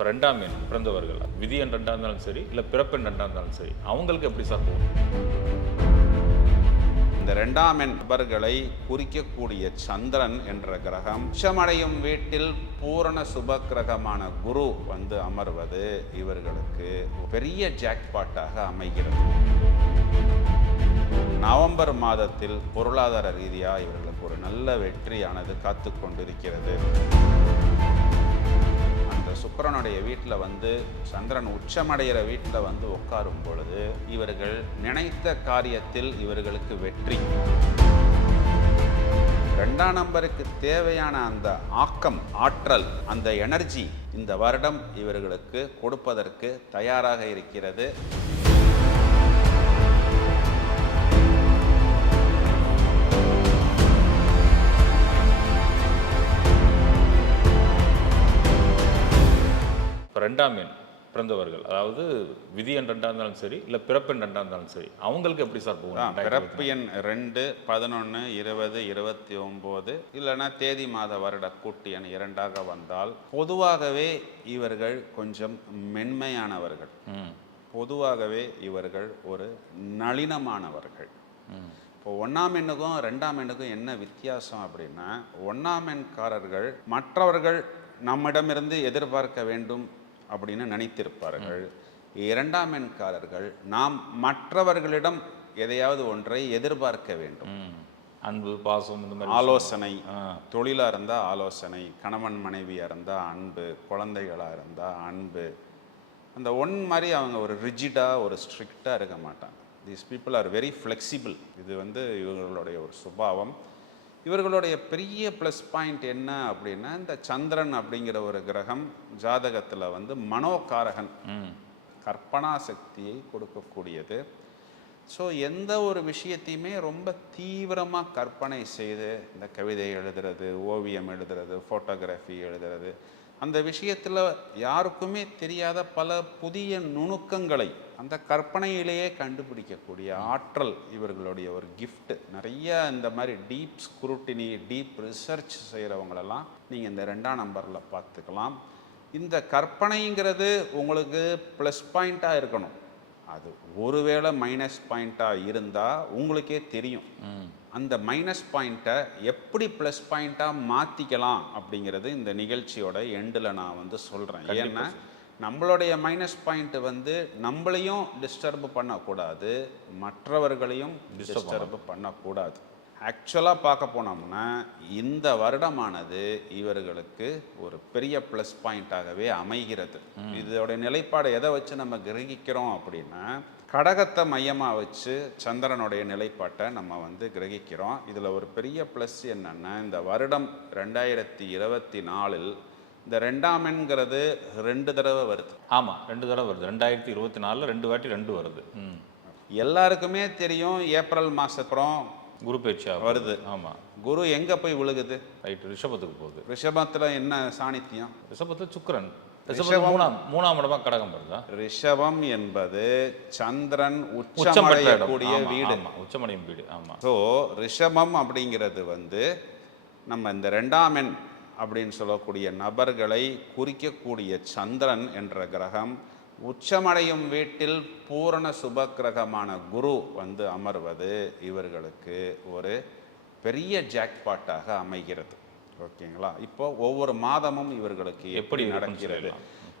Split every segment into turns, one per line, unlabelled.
இப்போ ரெண்டாம் எண் பிறந்தவர்கள். விதி எண் ரெண்டாக இருந்தாலும் சரி இல்லை பிறப்பெண் ரெண்டாக இருந்தாலும் சரி அவங்களுக்கு எப்படி சார் போகும்?
இந்த ரெண்டாம் எண் நபர்களை குறிக்கக்கூடிய சந்திரன் என்ற கிரகம் உச்சமடையும் வீட்டில் பூரண சுப கிரகமான குரு வந்து அமர்வது இவர்களுக்கு பெரிய ஜாக்பாட்டாக அமைகிறது. நவம்பர் மாதத்தில் பொருளாதார ரீதியாக இவர்களுக்கு ஒரு நல்ல வெற்றியானது காத்து கொண்டிருக்கிறது. சுக்கரனுடைய வீட்டில் வந்து சந்திரன் உச்சமடைகிற வீட்டில் வந்து உட்காரும் பொழுது இவர்கள் நினைத்த காரியத்தில் இவர்களுக்கு வெற்றி. ரெண்டாம் நம்பருக்கு தேவையான அந்த ஆக்கம் ஆற்றல் அந்த எனர்ஜி இந்த வருடம் இவர்களுக்கு கொடுப்பதற்கு தயாராக இருக்கிறது.
ரெண்டாம் எண் பிறந்தவர்கள். அதாவது விதி எண் ரெண்டாக இருந்தாலும் சரி இல்லை பிறப்பெண் ரெண்டாக இருந்தாலும் சரி அவங்களுக்கு எப்படி சார்
தான் பிறப்பு எண் ரெண்டு பதினொன்று இருபது இருபத்தி ஒம்பது இல்லைன்னா தேதி மாத வருட கூட்டு எண் இரண்டாக வந்தால் பொதுவாகவே இவர்கள் கொஞ்சம் மென்மையானவர்கள். பொதுவாகவே இவர்கள் ஒரு நளினமானவர்கள். இப்போ ஒன்றாம் எண்ணுக்கும் ரெண்டாம் எண்ணுக்கும் என்ன வித்தியாசம் அப்படின்னா ஒன்றாம் எண்காரர்கள் மற்றவர்கள் நம்மிடமிருந்து எதிர்பார்க்க வேண்டும் அப்படின்னு நினைத்திருப்பார்கள். இரண்டாம் எண்காரர்கள் நாம் மற்றவர்களிடம் எதையாவது ஒன்றை எதிர்பார்க்க வேண்டும்.
அன்பு பாசம் இந்த மாதிரி
ஆலோசனை. தொழிலாக இருந்தால் ஆலோசனை கணவன் மனைவியாக இருந்தால் அன்பு குழந்தைகளாக இருந்தால் அன்பு. அந்த ஒன் மாதிரி அவங்க ஒரு ரிஜிடாக ஒரு ஸ்ட்ரிக்டாக இருக்க மாட்டாங்க. These people are very flexible இது வந்து இவர்களுடைய ஒரு சுபாவம். இவர்களுடைய பெரிய ப்ளஸ் பாயிண்ட் என்ன அப்படின்னா இந்த சந்திரன் அப்படிங்கிற ஒரு கிரகம் ஜாதகத்தில் வந்து மனோகாரகன் கற்பனா சக்தியை கொடுக்கக்கூடியது. ஸோ எந்த ஒரு விஷயத்தையுமே ரொம்ப தீவிரமாக கற்பனை செய்து இந்த கவிதை எழுதுறது ஓவியம் எழுதுறது ஃபோட்டோகிராஃபி எழுதுறது அந்த விஷயத்தில் யாருக்குமே தெரியாத பல புதிய நுணுக்கங்களை அந்த கற்பனையிலேயே கண்டுபிடிக்கக்கூடிய ஆற்றல் இவர்களுடைய ஒரு கிஃப்ட்டு நிறைய இந்த மாதிரி டீப் ஸ்க்ரூட்டினி டீப் ரிசர்ச் செய்கிறவங்களெல்லாம் நீங்கள் இந்த ரெண்டாம் நம்பரில் பார்த்துக்கலாம். இந்த கற்பனைங்கிறது உங்களுக்கு ப்ளஸ் பாயிண்ட்டாக இருக்கணும். அது ஒருவேளை மைனஸ் பாயிண்ட்டாக இருந்தால் உங்களுக்கே தெரியும். அந்த மைனஸ் பாயிண்ட்டை எப்படி ப்ளஸ் பாயிண்ட்டாக மாற்றிக்கலாம் அப்படிங்கிறது இந்த நிகழ்ச்சியோட எண்டில் நான் வந்து சொல்கிறேன் ஏன்னா நம்மளுடைய மைனஸ் பாயிண்ட் வந்து நம்மளையும் டிஸ்டர்ப் பண்ணக்கூடாது மற்றவர்களையும் டிஸ்டர்ப் பண்ணக்கூடாது. ஆக்சுவலாக பார்க்க போனோம்னா இந்த வருடமானது இவர்களுக்கு ஒரு பெரிய ப்ளஸ் பாயிண்டாகவே அமைகிறது. இதோட நிலைப்பாடை எதை வச்சு நம்ம கிரகிக்கிறோம் அப்படின்னா கடகத்தை மையமாக வச்சு சந்திரனுடைய நிலைப்பாட்டை நம்ம வந்து கிரகிக்கிறோம். இதில் ஒரு பெரிய ப்ளஸ் என்னன்னா இந்த வருடம் ரெண்டாயிரத்தி இருபத்தி நாலில் இந்த ரெண்டாம் எண்கிறது ரெண்டு தடவை வருது.
ஆமாம் ரெண்டு தடவை வருது. ரெண்டாயிரத்தி இருபத்தி நாலில் ரெண்டு வாட்டி ரெண்டு வருது.
எல்லாருக்குமே தெரியும் ஏப்ரல் மாதப்புறம்
குரு பயிற்சியா
வருது.
ஆமாம்
குரு எங்கே போய் விழுகுது?
ரைட்டு ரிஷபத்துக்கு போகுது.
ரிஷபத்தில் என்ன சாணித்தியம்?
ரிஷபத்தில் சுக்கிரன். மூணாம் மூணாம் இடமா கடகம் வருதா?
ரிஷபம் என்பது சந்திரன் உச்சமடையக்கூடிய
ஆமா,
வீடு.
ஆமா, உச்சமடையும் வீடு. ஆமா.
ஸோ ரிஷபம் அப்படிங்கிறது வந்து நம்ம இந்த ரெண்டாம் எண் அப்படின்னு சொல்லக்கூடிய நபர்களை குறிக்கக்கூடிய சந்திரன் என்ற கிரகம் உச்சமடையும் வீட்டில் பூரண சுப கிரகமான குரு வந்து அமர்வது இவர்களுக்கு ஒரு பெரிய ஜாக்பாட்டாக அமைகிறது. ஓகேங்களா? இப்போ ஒவ்வொரு மாதமும் இவர்களுக்கு
எப்படி
நடக்கிறது.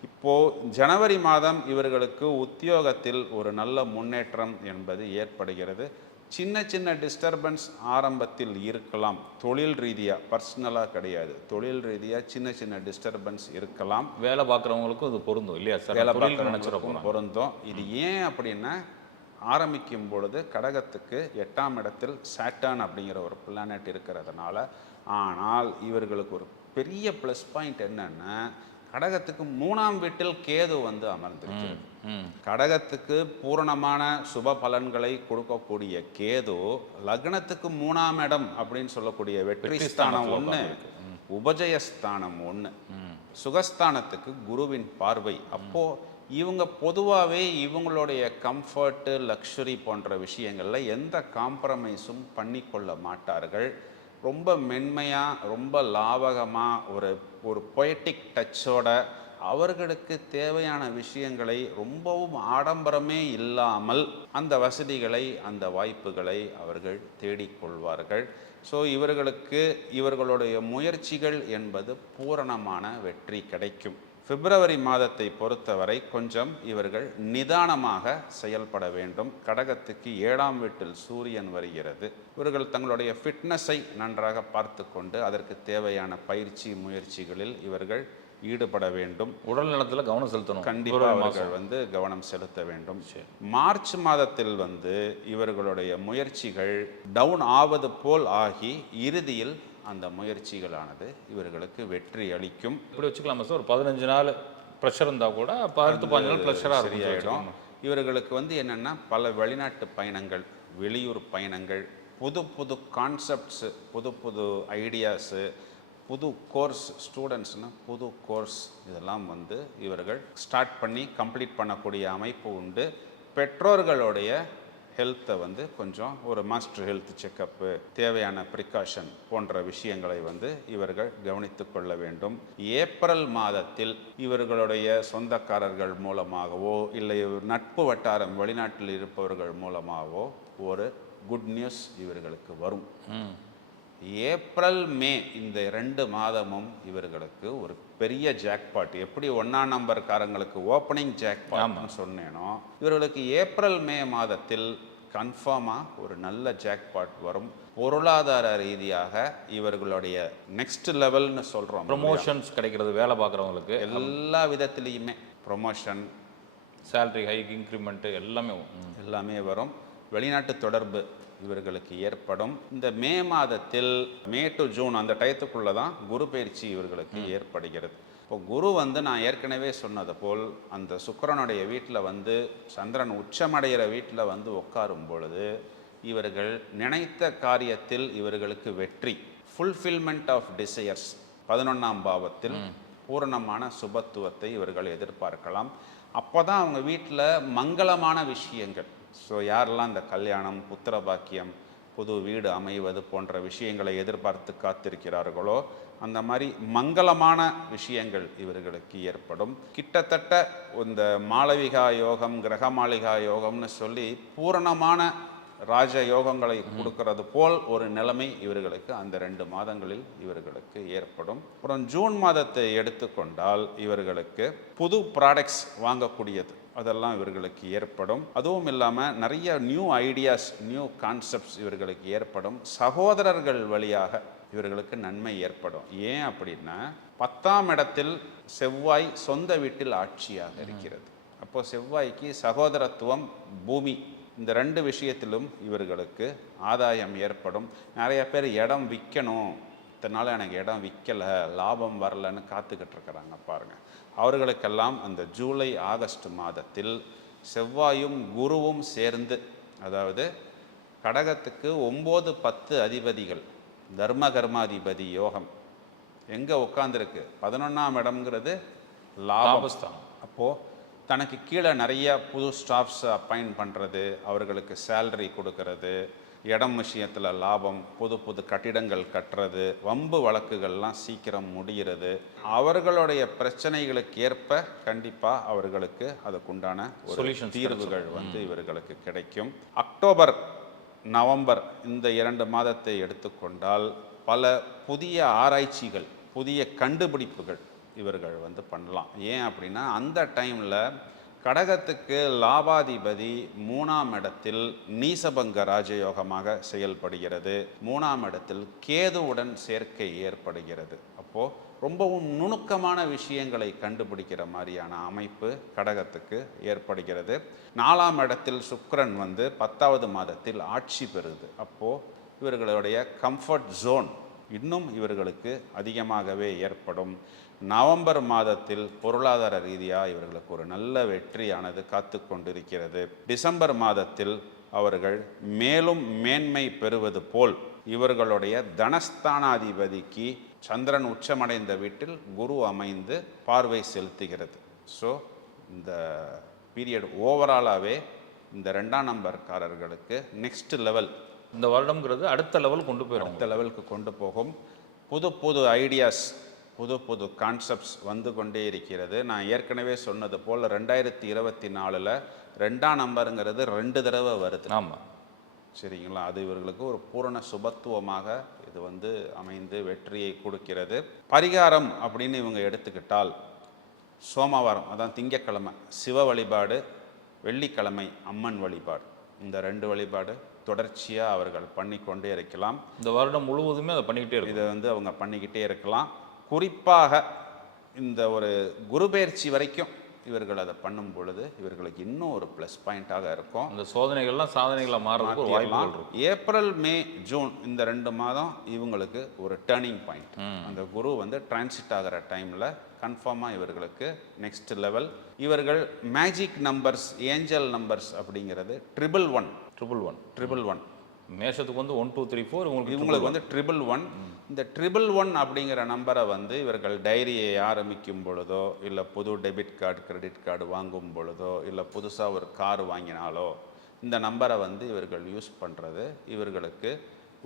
இப்போ ஜனவரி மாதம் இவர்களுக்கு உத்தியோகத்தில் ஒரு நல்ல முன்னேற்றம் என்பது ஏற்படுகிறது. சின்ன சின்ன டிஸ்டர்பன்ஸ் ஆரம்பத்தில் இருக்கலாம். தொழில் ரீதியாக பர்சனலாக கிடையாது. தொழில் ரீதியாக சின்ன சின்ன டிஸ்டர்பன்ஸ் இருக்கலாம்.
வேலை பார்க்குறவங்களுக்கும் இது பொருந்தும் இல்லையா? சார்
வேலை பார்க்குறவங்களுக்கும் பொருந்தும். இது ஏன் அப்படின்னா ஆரம்பிக்கும் பொழுது கடகத்துக்கு எட்டாம் இடத்தில் சாட்டான் அப்படிங்கிற ஒரு பிளானட் இருக்கிறதுனால ஆனால் இவர்களுக்கு ஒரு பெரிய ப்ளஸ் பாயிண்ட் என்னன்னா கடகத்துக்கு மூணாம் வீட்டில் கேது வந்து அமர்ந்திருக்கிறது. கடகத்துக்கு பூரணமான சுப பலன்களை கொடுக்கக்கூடிய கேது லக்னத்துக்கு மூணாம் இடம் அப்படின்னு சொல்லக்கூடிய வெற்றி ஸ்தானம் ஒன்று உபஜயஸ்தானம் ஒன்று சுகஸ்தானத்துக்கு குருவின் பார்வை. அப்போ இவங்க பொதுவாகவே இவங்களுடைய கம்ஃபர்ட்டு லக்ஸுரி போன்ற விஷயங்களில் எந்த காம்ப்ரமைஸும் பண்ணிக்கொள்ள மாட்டார்கள். ரொம்ப மென்மையாக ரொம்ப லாவகமாக ஒரு ஒரு பொயட்டிக் டச்சோட அவர்களுக்கு தேவையான விஷயங்களை ரொம்பவும் ஆடம்பரமே இல்லாமல் அந்த வசதிகளை அந்த வாய்ப்புகளை அவர்கள் தேடிக்கொள்வார்கள் ஸோ இவர்களுக்கு இவர்களுடைய முயற்சிகள் என்பது பூரணமான வெற்றி கிடைக்கும். பிப்ரவரி மாதத்தை பொறுத்தவரை கொஞ்சம் இவர்கள் நிதானமாக செயல்பட வேண்டும். கடகத்துக்கு ஏழாம் வீட்டில் சூரியன் வருகிறது. இவர்கள் தங்களுடைய ஃபிட்னஸை நன்றாக பார்த்து கொண்டு அதற்கு தேவையான பயிற்சி முயற்சிகளில் இவர்கள் ஈடுபட வேண்டும்.
உடல் நலத்துல கவனம் செலுத்தணும்.
கண்டிப்பாக. அவர்கள் வந்து கவனம் செலுத்த வேண்டும். மார்ச் மாதத்தில் வந்து இவர்களுடைய முயற்சிகள் டவுன் ஆவது போல் ஆகி இறுதியில் அந்த முயற்சிகளானது இவர்களுக்கு வெற்றி அளிக்கும்.
இப்படி வச்சுக்கலாமா சார்? ஒரு பதினஞ்சு நாள் ப்ரெஷர் இருந்தா கூட பத்து பதினஞ்சு நாள் ப்ரெஷராக
சரியாயிடும். இவர்களுக்கு வந்து என்னென்னா பல வெளிநாட்டு பயணங்கள் வெளியூர் பயணங்கள் புது புது கான்செப்ட்ஸு புது புது ஐடியாஸு புது கோர்ஸ் ஸ்டூடெண்ட்ஸ்னு புது கோர்ஸ் இதெல்லாம் வந்து இவர்கள் ஸ்டார்ட் பண்ணி கம்ப்ளீட் பண்ணக்கூடிய அமைப்பு உண்டு. பெற்றோர்களுடைய ஹெல்த்தை வந்து கொஞ்சம் ஒரு மாஸ்டர் ஹெல்த் செக்கப்பு தேவையான ப்ரிகாஷன் போன்ற விஷயங்களை வந்து இவர்கள் கவனித்து கொள்ள வேண்டும். ஏப்ரல் மாதத்தில் இவர்களுடைய சொந்தக்காரர்கள் மூலமாகவோ இல்லை நட்பு வட்டாரம் வெளிநாட்டில் இருப்பவர்கள் மூலமாகவோ ஒரு குட் நியூஸ் இவர்களுக்கு வரும். ஏப்ரல் மே இந்த ரெண்டு மாதமும் இவர்களுக்கு ஒரு பெரிய ஜாக்பாட் எப்படி ஒன்றாம் நம்பர்காரங்களுக்கு ஓப்பனிங் ஜாக்பாட்னு சொன்னேனோ இவர்களுக்கு ஏப்ரல் மே மாதத்தில் கன்ஃபார்மாக ஒரு நல்ல ஜாக்பாட் வரும். பொருளாதார ரீதியாக இவர்களுடைய நெக்ஸ்ட் லெவல்னு சொல்கிறோம்
ப்ரொமோஷன்ஸ் கிடைக்கிறது வேலை பார்க்குறவங்களுக்கு.
எல்லா விதத்துலேயுமே ப்ரொமோஷன்
சேலரி ஹைக் இன்க்ரிமெண்ட்டு எல்லாமே.
எல்லாமே வரும். வெளிநாட்டு தொடர்பு இவர்களுக்கு ஏற்படும். இந்த மே மாதத்தில் மே டு ஜூன் அந்த டயத்துக்குள்ள தான் குரு பயிற்சி இவர்களுக்கு ஏற்படுகிறது. இப்போ குரு வந்து நான் ஏற்கனவே சொன்னது போல் அந்த சுக்கிரனுடைய வீட்டில் வந்து சந்திரன் உச்சமடைகிற வீட்டில் வந்து உட்காரும் பொழுது இவர்கள் நினைத்த காரியத்தில் இவர்களுக்கு வெற்றி ஃபுல்ஃபில்மெண்ட் ஆஃப் டிசையர்ஸ் பதினொன்றாம் பாவத்தில் பூரணமான சுபத்துவத்தை இவர்கள் எதிர்பார்க்கலாம். அப்போ தான் அவங்க வீட்டில் மங்களமான விஷயங்கள் ஸோ யாரெல்லாம் இந்த கல்யாணம் புத்திர பாக்கியம் புது வீடு அமைவது போன்ற விஷயங்களை எதிர்பார்த்து காத்திருக்கிறார்களோ அந்த மாதிரி மங்களமான விஷயங்கள் இவர்களுக்கு ஏற்படும். கிட்டத்தட்ட இந்த மாளவிகா யோகம் கிரகமாளிகா யோகம்னு சொல்லி பூரணமான ராஜ யோகங்களை கொடுக்கிறது போல் ஒரு நிலைமை இவர்களுக்கு அந்த ரெண்டு மாதங்களில் இவர்களுக்கு ஏற்படும். அப்புறம் ஜூன் மாதத்தை எடுத்துக்கொண்டால் இவர்களுக்கு புது ப்ராடக்ட்ஸ் வாங்கக்கூடியது. அதெல்லாம் இவர்களுக்கு ஏற்படும். அதுவும் இல்லாமல் நிறைய நியூ ஐடியாஸ் நியூ கான்செப்ட்ஸ் இவர்களுக்கு ஏற்படும். சகோதரர்கள் வழியாக இவர்களுக்கு நன்மை ஏற்படும். ஏன் அப்படின்னா பத்தாம் இடத்தில் செவ்வாய் சொந்த வீட்டில் ஆட்சியாக இருக்கிறது. அப்போ செவ்வாய்க்கு சகோதரத்துவம் பூமி இந்த ரெண்டு விஷயத்திலும் இவர்களுக்கு ஆதாயம் ஏற்படும். நிறைய பேர் இடம் விற்கணும் இத்தனால எனக்கு இடம் விற்கலை லாபம் வரலன்னு காத்துக்கிட்டு இருக்கிறாங்க பாருங்க. அவர்களுக்கெல்லாம் அந்த ஜூலை ஆகஸ்ட் மாதத்தில் செவ்வாயும் குருவும் சேர்ந்து அதாவது கடகத்துக்கு ஒம்பது பத்து அதிபதிகள் தர்ம கர்மாதிபதி யோகம். எங்கே உட்காந்துருக்கு பதினொன்றாம் இடம்ங்கிறது லாபம்.
லாபஸ்தானம்.
அப்போது தனக்கு கீழே நிறைய புது ஸ்டாஃப்ஸ் அப்பாயிண்ட் பண்ணுறது அவர்களுக்கு சேலரி கொடுக்கறது இடம் விஷயத்தில் லாபம் புது புது கட்டிடங்கள் கட்டுறது வம்பு வழக்குகள்லாம் சீக்கிரம் முடிகிறது. அவர்களுடைய பிரச்சனைகளுக்கு ஏற்ப கண்டிப்பாக அவர்களுக்கு அதுக்குண்டான ஒரு தீர்வுகள் வந்து இவர்களுக்கு கிடைக்கும். அக்டோபர் நவம்பர் இந்த இரண்டு மாதத்தை எடுத்துக்கொண்டால் பல புதிய ஆராய்ச்சிகள் புதிய கண்டுபிடிப்புகள் இவர்கள் வந்து பண்ணலாம். ஏன் அப்படின்னா அந்த டைமில் கடகத்துக்கு லாபாதிபதி மூணாம் இடத்தில் நீசபங்க ராஜயோகமாக செயல்படுகிறது. மூணாம் இடத்தில் கேதுவுடன் சேர்க்கை ஏற்படுகிறது. அப்போது ரொம்பவும் நுணுக்கமான விஷயங்களை கண்டுபிடிக்கிற மாதிரியான அமைப்பு கடகத்துக்கு ஏற்படுகிறது. நாலாம் இடத்தில் சுக்ரன் வந்து பத்தாவது மாதத்தில் ஆட்சி பெறுது. அப்போது இவர்களுடைய கம்ஃபர்ட் ஜோன் இன்னும் இவர்களுக்கு அதிகமாகவே ஏற்படும். நவம்பர் மாதத்தில் பொருளாதார ரீதியாக இவர்களுக்கு ஒரு நல்ல வெற்றியானது காத்து கொண்டிருக்கிறது. டிசம்பர் மாதத்தில் அவர்கள் மேலும் மேன்மை பெறுவது போல் இவர்களுடைய தனஸ்தானாதிபதிக்கு சந்திரன் உச்சமடைந்த வீட்டில் குரு அமைந்து பார்வை செலுத்துகிறது. ஸோ இந்த பீரியட் ஓவராலாகவே இந்த ரெண்டாம் நம்பர்காரர்களுக்கு நெக்ஸ்ட் லெவல்
இந்த வருடம்ங்கிறது அடுத்த லெவல் கொண்டு போயிடும்
அடுத்த லெவலுக்கு கொண்டு போகும். புது புது ஐடியாஸ் புது புது கான்செப்ட்ஸ் வந்து கொண்டே இருக்கிறது. நான் ஏற்கனவே சொன்னது போல் ரெண்டாயிரத்தி இருபத்தி நாலில் ரெண்டாம் நம்பருங்கிறது ரெண்டு தடவை வருது.
ஆமாம்
சரிங்களா? அது இவர்களுக்கு ஒரு பூரண சுபத்துவமாக இது வந்து அமைந்து வெற்றியை கொடுக்கிறது. பரிகாரம் அப்படின்னு இவங்க எடுத்துக்கிட்டால் சோமவாரம் அதான் திங்கட்கிழமை சிவ வழிபாடு வெள்ளிக்கிழமை அம்மன் வழிபாடு. இந்த ரெண்டு வழிபாடு தொடர்ச்சியாக அவர்கள் பண்ணிக்கொண்டே இருக்கலாம்.
இந்த வருடம் முழுவதுமே அதை பண்ணிக்கிட்டே இருக்கும்
இதை வந்து அவங்க பண்ணிக்கிட்டே இருக்கலாம். குறிப்பாக இந்த ஒரு குரு பெயர்ச்சி வரைக்கும் இவர்கள் அதை பண்ணும் பொழுது இவர்களுக்கு இன்னும் ஒரு ப்ளஸ் பாயிண்ட்டாக இருக்கும்.
அந்த சோதனைகள்லாம் சாதனைகளாக மாறதுக்கு ஒரு வாய்ப்புகள். இருக்கும்.
ஏப்ரல் மே ஜூன் இந்த ரெண்டு மாதம் இவங்களுக்கு ஒரு டேர்னிங் பாயிண்ட் அந்த குரு வந்து டிரான்சிட் ஆகிற டைமில் கன்ஃபார்மாக இவர்களுக்கு நெக்ஸ்ட் லெவல் இவர்கள் மேஜிக் நம்பர்ஸ் ஏஞ்சல் நம்பர்ஸ் அப்படிங்கிறது triple one
triple one
triple one
மேஷத்துக்கு வந்து ஒன் டூ த்ரீ ஃபோர் உங்களுக்கு
இவங்களுக்கு வந்து ட்ரிபிள் ஒன் இந்த ட்ரிபிள் ஒன் அப்படிங்கிற நம்பரை வந்து இவர்கள் டைரியை ஆரம்பிக்கும் பொழுதோ இல்லை புது டெபிட் கார்டு கிரெடிட் கார்டு வாங்கும் பொழுதோ இல்லை புதுசாக ஒரு கார் வாங்கினாலோ இந்த நம்பரை வந்து இவர்கள் யூஸ் பண்ணுறது இவர்களுக்கு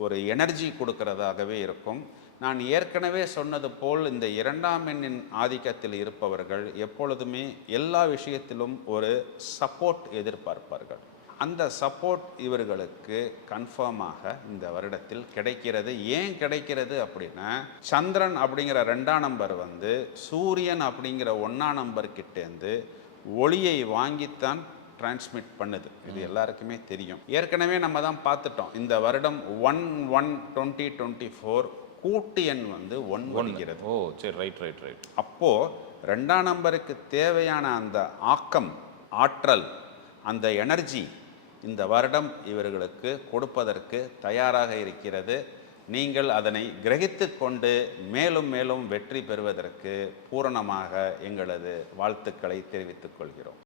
ஒரு எனர்ஜி கொடுக்கறதாகவே இருக்கும். நான் ஏற்கனவே சொன்னது போல் இந்த இரண்டாம் எண்ணின் ஆதிக்கத்தில் இருப்பவர்கள் எப்பொழுதுமே எல்லா விஷயத்திலும் ஒரு சப்போர்ட் எதிர்பார்ப்பார்கள். அந்த சப்போர்ட் இவர்களுக்கு கன்ஃபார்மாக இந்த வருடத்தில் கிடைக்கிறது. ஏன் கிடைக்கிறது அப்படின்னா சந்திரன் அப்படிங்கிற ரெண்டாம் நம்பர் வந்து சூரியன் அப்படிங்கிற ஒன்றாம் நம்பர் கிட்டேருந்து ஒளியை வாங்கித்தான் டிரான்ஸ்மிட் பண்ணுது. இது எல்லாருக்குமே தெரியும். ஏற்கனவே நம்ம தான் பார்த்துட்டோம். இந்த வருடம் one one twenty twenty four கூட்டு எண் வந்து ஒன் வருகிறது
ஓ சரி ரைட் ரைட் ரைட்
அப்போ ரெண்டாம் நம்பருக்கு தேவையான அந்த ஆக்கம் ஆற்றல் அந்த எனர்ஜி இந்த வருடம் இவர்களுக்கு கொடுப்பதற்கு தயாராக இருக்கிறது. நீங்கள் அதனை கிரகித்து கொண்டு மேலும் மேலும் வெற்றி பெறுவதற்கு பூரணமாக எங்களது வாழ்த்துக்களை தெரிவித்துக் கொள்கிறோம்.